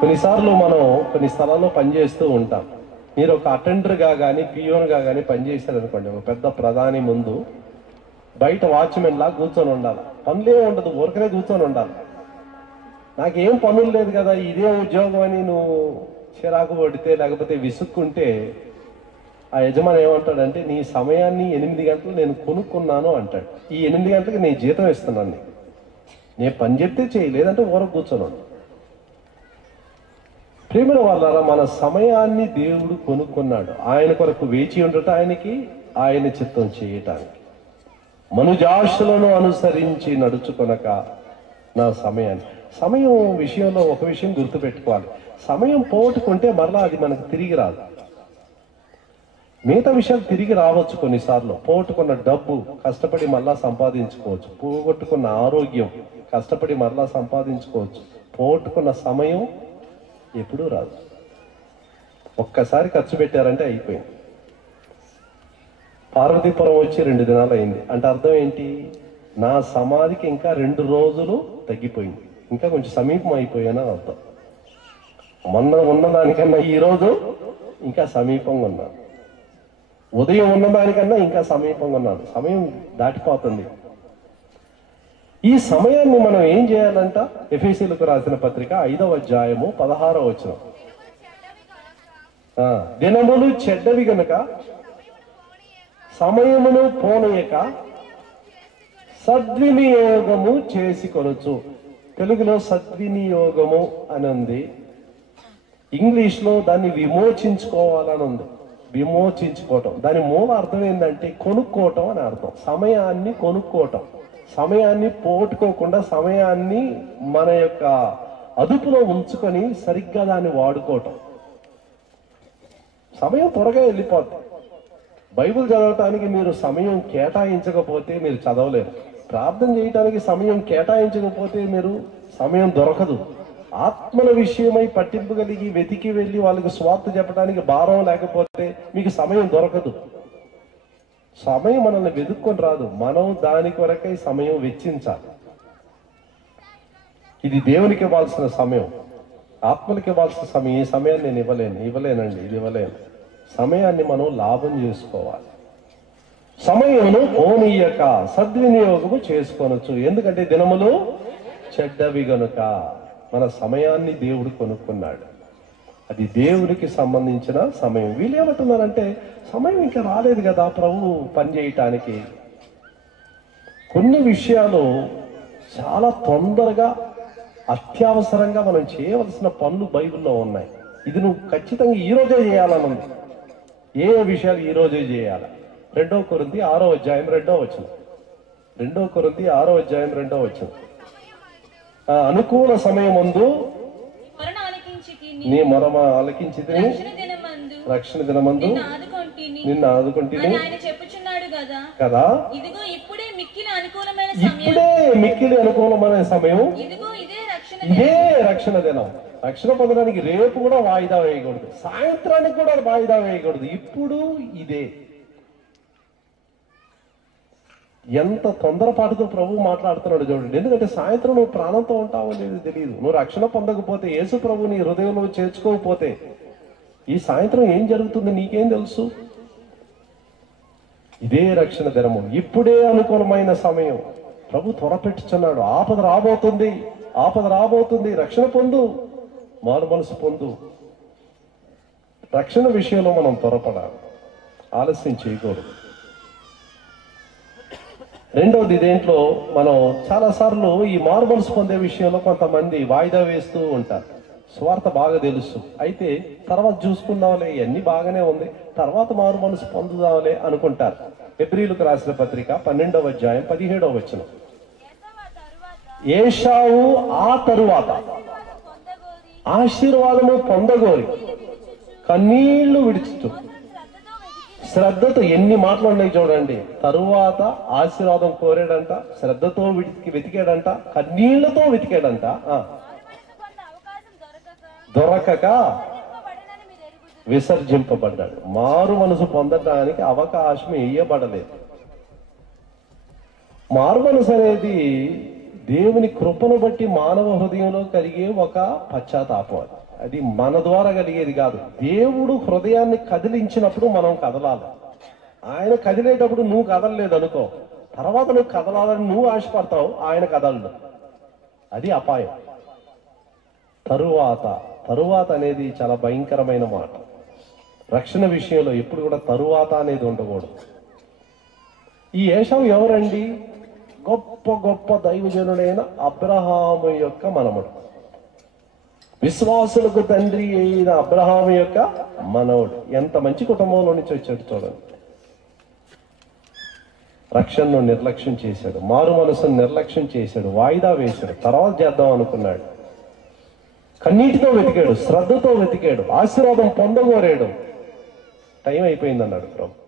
కొన్నిసార్లు మనం కొన్ని స్థలాల్లో పనిచేస్తూ ఉంటాం. మీరు ఒక అటెండర్గా కానీ పియోన్గా కానీ పనిచేశారనుకోండి, ఒక పెద్ద ప్రధాని ముందు బయట వాచ్మెన్ లా కూర్చొని ఉండాలి. పనులే ఉండదు, ఊరికనే కూర్చొని ఉండాలి. నాకేం పనులు లేదు కదా, ఇదే ఉద్యోగం అని నువ్వు చిరాకు పడితే లేకపోతే విసుక్కుంటే ఆ యజమాని ఏమంటాడంటే, నీ సమయాన్ని 8 గంటలు నేను కొనుక్కున్నాను అంటాడు. ఈ 8 గంటలకి నేను జీతం ఇస్తున్నాను, నేను పని చెప్తే చేయి, లేదంటే ఊరకు కూర్చొని. ప్రేమ వల్ల మన సమయాన్ని దేవుడు కొనుక్కున్నాడు. ఆయన కొరకు వేచి ఉండట, ఆయన చిత్తం చేయటానికి. మనుజాశలను అనుసరించి నడుచుకొనక నా సమయం విషయంలో ఒక విషయం గుర్తుపెట్టుకోవాలి. సమయం పోగొట్టుకుంటే మరలా అది మనకు తిరిగి రాదు. మిగతా విషయాలు తిరిగి రావచ్చు. కొన్నిసార్లు పోగొట్టుకున్న డబ్బు కష్టపడి మరలా సంపాదించుకోవచ్చు, పోగొట్టుకున్న ఆరోగ్యం కష్టపడి మరలా సంపాదించుకోవచ్చు. పోగొట్టుకున్న సమయం ఎప్పుడూ రాదు. ఒక్కసారి ఖర్చు పెట్టారంటే అయిపోయింది. పార్వతీపురం వచ్చి 2 దినాలు అయింది అంటే అర్థం ఏంటి? నా సమాధికి ఇంకా 2 రోజులు తగ్గిపోయింది, ఇంకా కొంచెం సమీపం అయిపోయాను అర్థం. మొన్న ఉన్నదానికన్నా ఈరోజు ఇంకా సమీపంగా ఉన్నాను, ఉదయం ఉన్నదానికన్నా ఇంకా సమీపంగా ఉన్నాను. సమయం దాటిపోతుంది. ఈ సమయాన్ని మనం ఏం చేయాలంట? ఎఫెసీయులకు రాసిన పత్రిక 5వ అధ్యాయము 16వ వచనం. దినములు చెడ్డవి గనుక సమయమును పోనీయక సద్వినియోగము చేసుకొనొచ్చు. తెలుగులో సద్వినియోగము అని ఉంది, ఇంగ్లీష్లో దాన్ని విమోచించుకోవాలని ఉంది. విమోచించుకోవటం, దాని మూల అర్థం ఏంటంటే కొనుక్కోవటం అని అర్థం. సమయాన్ని కొనుక్కోవటం, సమయాన్ని పోగొట్టుకోకుండా సమయాన్ని మన యొక్క అదుపులో ఉంచుకొని సరిగ్గా దాన్ని వాడుకోవటం. సమయం త్వరగా వెళ్ళిపోతుంది. బైబిల్ చదవటానికి మీరు సమయం కేటాయించకపోతే మీరు చదవలేరు. ప్రార్థన చేయటానికి సమయం కేటాయించకపోతే మీరు సమయం దొరకదు. ఆత్మల విషయమై పట్టింపు కలిగి వెతికి వెళ్ళి వాళ్ళకి స్వార్థ చెప్పడానికి భారం లేకపోతే మీకు సమయం దొరకదు. సమయం మనల్ని వెతుక్కొని రాదు, మనం దాని కొరకై సమయం వెచ్చించాలి. ఇది దేవునికి ఇవ్వాల్సిన సమయం, ఆత్మలకు ఇవ్వాల్సిన సమయం. ఈ సమయాన్ని నేను ఇవ్వలేనండి, ఇది ఇవ్వలేను. సమయాన్ని మనం లాభం చేసుకోవాలి. సమయమును పోనీయక సద్వినియోగము చేసుకోనొచ్చు. ఎందుకంటే దినములు చెడ్డవి గనుక. మన సమయాన్ని దేవుడు కొనుక్కున్నాడు, అది దేవుడికి సంబంధించిన సమయం. వీళ్ళు ఏమంటున్నారంటే, సమయం ఇంకా రాలేదు కదా ప్రభు పని చేయటానికి. కొన్ని విషయాలు చాలా తొందరగా అత్యవసరంగా మనం చేయవలసిన పనులు బైబిల్లో ఉన్నాయి. ఇది నువ్వు ఖచ్చితంగా ఈరోజే చేయాలని ఉంది. ఏ విషయాలు ఈరోజే చేయాలి? 2 కొరింథీ 6వ అధ్యాయం 2వ వచనం. 2 కొరింథీ 6వ అధ్యాయం 2వ వచనం. అనుకూల సమయమందు నీ మొర ఆలకించితిని, రక్షణ దినమందు నిన్ను ఆదుకొంటిని కదా. ఇప్పుడే మిక్కిలి అనుకూలమైన సమయం, ఇదే రక్షణ దినం. రక్షణ పొందడానికి రేపు కూడా వాయిదా వేయకూడదు, సాయంత్రానికి కూడా వాయిదా వేయకూడదు. ఇప్పుడు ఇదే. ఎంత తొందరపాటుతో ప్రభు మాట్లాడుతున్నాడు చూడండి. ఎందుకంటే సాయంత్రం నువ్వు ప్రాణంతో ఉంటావో లేదు తెలియదు. నువ్వు రక్షణ పొందకపోతే, యేసు ప్రభు నీ హృదయంలో చేర్చుకోకపోతే ఈ సాయంత్రం ఏం జరుగుతుంది నీకేం తెలుసు? ఇదే రక్షణ దినము, ఇప్పుడే అనుకూలమైన సమయం. ప్రభు త్వరపెట్టుచున్నాడు. ఆపద రాబోతుంది. రక్షణ పొందు, మారు మనసు పొందు. రక్షణ విషయంలో మనం త్వరపడాలి, ఆలస్యం చేయకూడదు. రెండవది, దేంట్లో మనం చాలాసార్లు ఈ మారు మనసు పొందే విషయంలో కొంతమంది వాయిదా వేస్తూ ఉంటారు. స్వార్థ బాగా తెలుసు, అయితే తర్వాత చూసుకుందాంలే, ఇవన్నీ బాగానే ఉంది, తర్వాత మారు మనసు పొందుదాంలే అనుకుంటారు. హెబ్రీయులకు రాసిన పత్రిక 12వ అధ్యాయం 17వ వచనం. ఏశావు ఆ తరువాత ఆశీర్వాదము పొందగోరి కన్నీళ్లు విడుచుతూ, శ్రద్ధతో, ఎన్ని మాటలు ఉన్నాయి చూడండి. తరువాత ఆశీర్వాదం కోరాడంట, శ్రద్ధతో వెతికాడంట, కన్నీళ్లతో వెతికాడంట. దొరకక విసర్జింపబడ్డాడు. మారు మనసు పొందడానికి అవకాశం ఇయ్యబడలేదు. మారు మనసు అనేది దేవుని కృపను బట్టి మానవ హృదయంలో కలిగే ఒక పశ్చాత్తాపం. అది మన ద్వారా కలిగేది కాదు. దేవుడు హృదయాన్ని కదిలించినప్పుడు మనం కదలాలి. ఆయన కదిలేటప్పుడు నువ్వు కదలలేదు అనుకో, తర్వాత నువ్వు కదలాలని నువ్వు ఆశపడతావు, ఆయన కదలడు. అది అపాయం. తరువాత అనేది చాలా భయంకరమైన మాట. రక్షణ విషయంలో ఎప్పుడు కూడా తరువాత అనేది ఉండకూడదు. ఈ ఏశావు ఎవరండి? గొప్ప గొప్ప దైవజనుడైన అబ్రహాము యొక్క మనవడు, విశ్వాసులకు తండ్రి అయిన అబ్రహాము యొక్క మనవడు. ఎంత మంచి కుటుంబంలో నుంచి వచ్చాడు చూడండి. రక్షణను నిర్లక్ష్యం చేశాడు, మారు మనసును నిర్లక్ష్యం చేశాడు, వాయిదా వేశాడు, తర్వాత చేద్దాం అనుకున్నాడు. కన్నీటితో వెతికాడు, శ్రద్ధతో వెతికాడు, ఆశీర్వాదం పొందగోరాడు. టైం అయిపోయింది అన్నాడు ప్రభు.